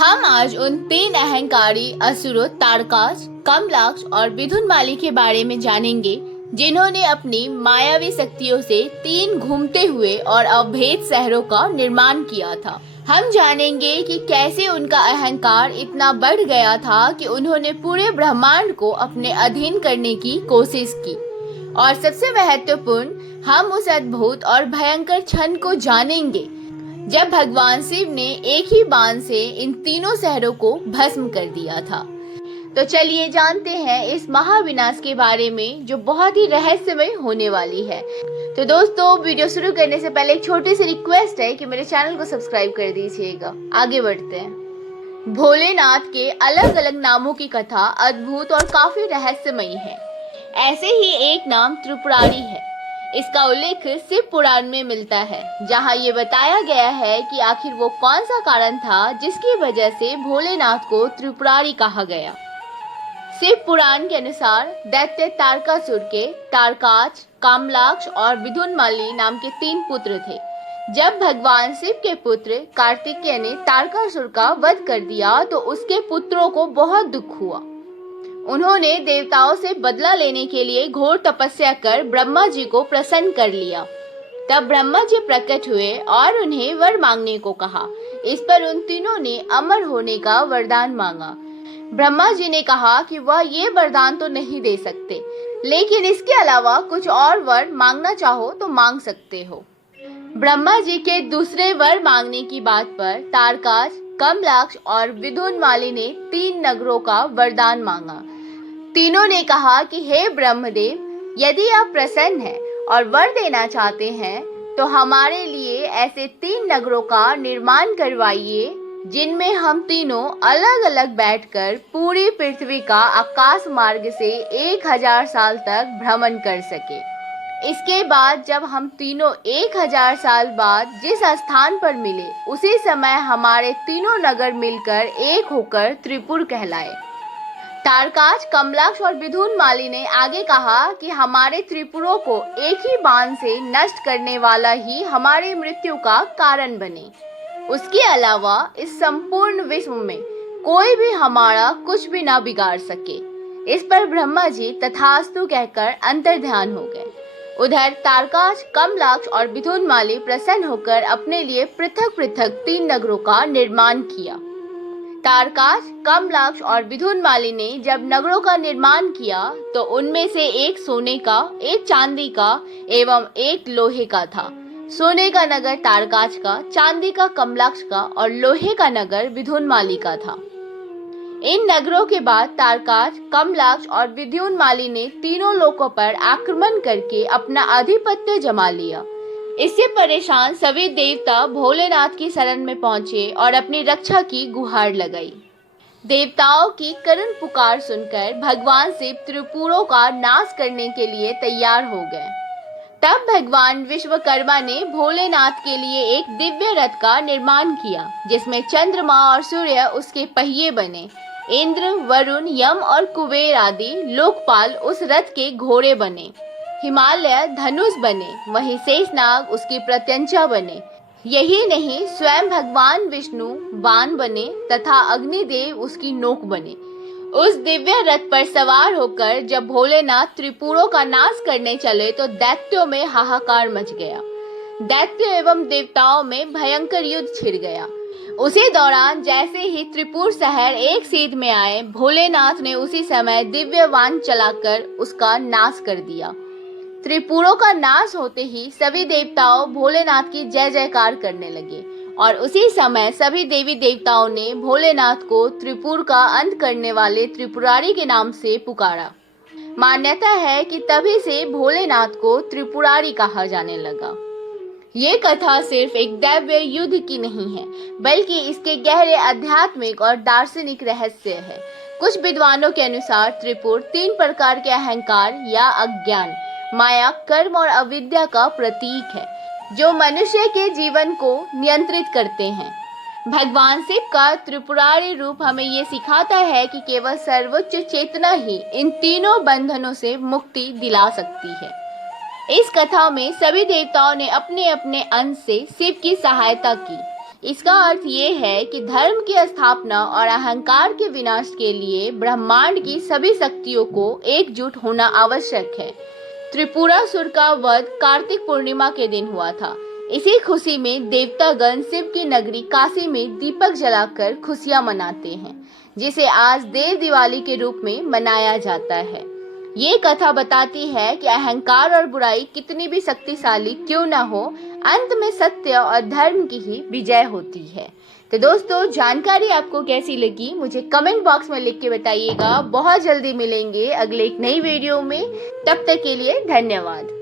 हम आज उन तीन अहंकारी असुरों तारकास, कमलाक्ष और विधुनमाली के बारे में जानेंगे, जिन्होंने अपनी मायावी शक्तियों से तीन घूमते हुए और अभेद शहरों का निर्माण किया था। हम जानेंगे कि कैसे उनका अहंकार इतना बढ़ गया था कि उन्होंने पूरे ब्रह्मांड को अपने अधीन करने की कोशिश की। और सबसे महत्वपूर्ण, हम उस अद्भुत और भयंकर क्षण को जानेंगे जब भगवान शिव ने एक ही बाण से इन तीनों शहरों को भस्म कर दिया था। तो चलिए जानते हैं इस महाविनाश के बारे में, जो बहुत ही रहस्यमय होने वाली है। तो दोस्तों, वीडियो शुरू करने से पहले एक छोटी सी रिक्वेस्ट है कि मेरे चैनल को सब्सक्राइब कर दीजिएगा। आगे बढ़ते हैं। भोलेनाथ के अलग अलग नामों की कथा अद्भुत और काफी रहस्यमयी है। ऐसे ही एक नाम त्रिपुरारी है। इसका उल्लेख शिव पुराण में मिलता है, जहां ये बताया गया है कि आखिर वो कौन सा कारण था जिसकी वजह से भोलेनाथ को त्रिपुरारी कहा गया। शिव पुराण के अनुसार दैत्य तारकासुर के तारकाच, कमलाक्ष और विधुनमाली नाम के तीन पुत्र थे। जब भगवान शिव के पुत्र कार्तिकेय ने तारकासुर का वध कर दिया तो उसके पुत्रों को बहुत दुख हुआ। उन्होंने देवताओं से बदला लेने के लिए घोर तपस्या कर ब्रह्मा जी को प्रसन्न कर लिया। तब ब्रह्मा जी प्रकट हुए और उन्हें वर मांगने को कहा। इस पर उन तीनों ने अमर होने का वरदान मांगा। ब्रह्मा जी ने कहा कि वह ये वरदान तो नहीं दे सकते, लेकिन इसके अलावा कुछ और वर मांगना चाहो तो मांग सकते हो। ब्रह्मा जी के दूसरे वर मांगने की बात पर तारकास, कमलाक्ष और विधुनमाली ने तीन नगरों का वरदान मांगा। तीनों ने कहा कि हे ब्रह्मदेव, यदि आप प्रसन्न हैं और वर देना चाहते हैं तो हमारे लिए ऐसे तीन नगरों का निर्माण करवाइए, जिनमें हम तीनों अलग अलग बैठकर पूरी पृथ्वी का आकाश मार्ग से 1000 साल तक भ्रमण कर सके। इसके बाद जब हम तीनों 1000 साल बाद जिस स्थान पर मिले, उसी समय हमारे तीनों नगर मिलकर एक होकर त्रिपुर कहलाए। तारकाच, कमलाक्ष और विधुनमाली ने आगे कहा कि हमारे त्रिपुरों को एक ही बाण से नष्ट करने वाला ही हमारी मृत्यु का कारण बने। उसके अलावा इस संपूर्ण विश्व में कोई भी हमारा कुछ भी ना बिगाड़ सके। इस पर ब्रह्मा जी तथास्तु कहकर अंतर्ध्यान हो गए। उधर तारकाच, कमलाक्ष और विधुनमाली प्रसन्न होकर अपने लिए पृथक पृथक तीन नगरों का निर्माण किया। तारकाच, कमलाक्ष और विधुनमाली ने जब नगरों का निर्माण किया तो उनमें से एक सोने का, एक चांदी का एवं एक लोहे का था। सोने का नगर तारकाच का, चांदी का कमलाक्ष का और लोहे का नगर विधुनमाली का था। इन नगरों के बाद तारकाच, कमलाक्ष और विधुनमाली ने तीनों लोकों पर आक्रमण करके अपना आधिपत्य जमा लिया। इससे परेशान सभी देवता भोलेनाथ की शरण में पहुंचे और अपनी रक्षा की गुहार लगाई। देवताओं की करुण पुकार सुनकर भगवान शिव त्रिपुरों का नाश करने के लिए तैयार हो गए। तब भगवान विश्वकर्मा ने भोलेनाथ के लिए एक दिव्य रथ का निर्माण किया, जिसमें चंद्रमा और सूर्य उसके पहिए बने। इंद्र, वरुण, यम और कुबेर आदि लोकपाल उस रथ के घोड़े बने। हिमालय धनुष बने, वहीं शेषनाग उसकी प्रत्यंचा बने। यही नहीं, स्वयं भगवान विष्णु बाण बने तथा अग्निदेव उसकी नोक बने। उस दिव्य रथ पर सवार होकर जब भोलेनाथ त्रिपुरों का नाश करने चले तो दैत्यों में हाहाकार मच गया। दैत्य एवं देवताओं में भयंकर युद्ध छिड़ गया। उसी दौरान जैसे ही त्रिपुर शहर एक सीध में आए, भोलेनाथ ने उसी समय दिव्य बाण चलाकर उसका नाश कर दिया। त्रिपुरों का नाश होते ही सभी देवताओं भोलेनाथ की जय जयकार करने लगे और उसी समय सभी देवी देवताओं ने भोलेनाथ को त्रिपुर का अंत करने वाले त्रिपुरारी के नाम से पुकारा। मान्यता है कि तभी से भोलेनाथ को त्रिपुरारी कहा जाने लगा। ये कथा सिर्फ एक दैवीय युद्ध की नहीं है, बल्कि इसके गहरे आध्यात्मिक और दार्शनिक रहस्य है। कुछ विद्वानों के अनुसार त्रिपुर तीन प्रकार के अहंकार या अज्ञान, माया, कर्म और अविद्या का प्रतीक है, जो मनुष्य के जीवन को नियंत्रित करते हैं। भगवान शिव का त्रिपुरारी रूप हमें ये सिखाता है कि केवल सर्वोच्च चेतना ही इन तीनों बंधनों से मुक्ति दिला सकती है। इस कथा में सभी देवताओं ने अपने अपने अंश से शिव की सहायता की। इसका अर्थ ये है कि धर्म की स्थापना और अहंकार के विनाश के लिए ब्रह्मांड की सभी शक्तियों को एकजुट होना आवश्यक है। त्रिपुरासुर का वध कार्तिक पूर्णिमा के दिन हुआ था। इसी खुशी में देवतागण शिव की नगरी काशी में दीपक जलाकर खुशियां मनाते हैं, जिसे आज देव दिवाली के रूप में मनाया जाता है। ये कथा बताती है कि अहंकार और बुराई कितनी भी शक्तिशाली क्यों न हो, अंत में सत्य और धर्म की ही विजय होती है। तो दोस्तों, जानकारी आपको कैसी लगी मुझे कमेंट बॉक्स में लिख के बताइएगा। बहुत जल्दी मिलेंगे अगले एक नई वीडियो में। तब तक के लिए धन्यवाद।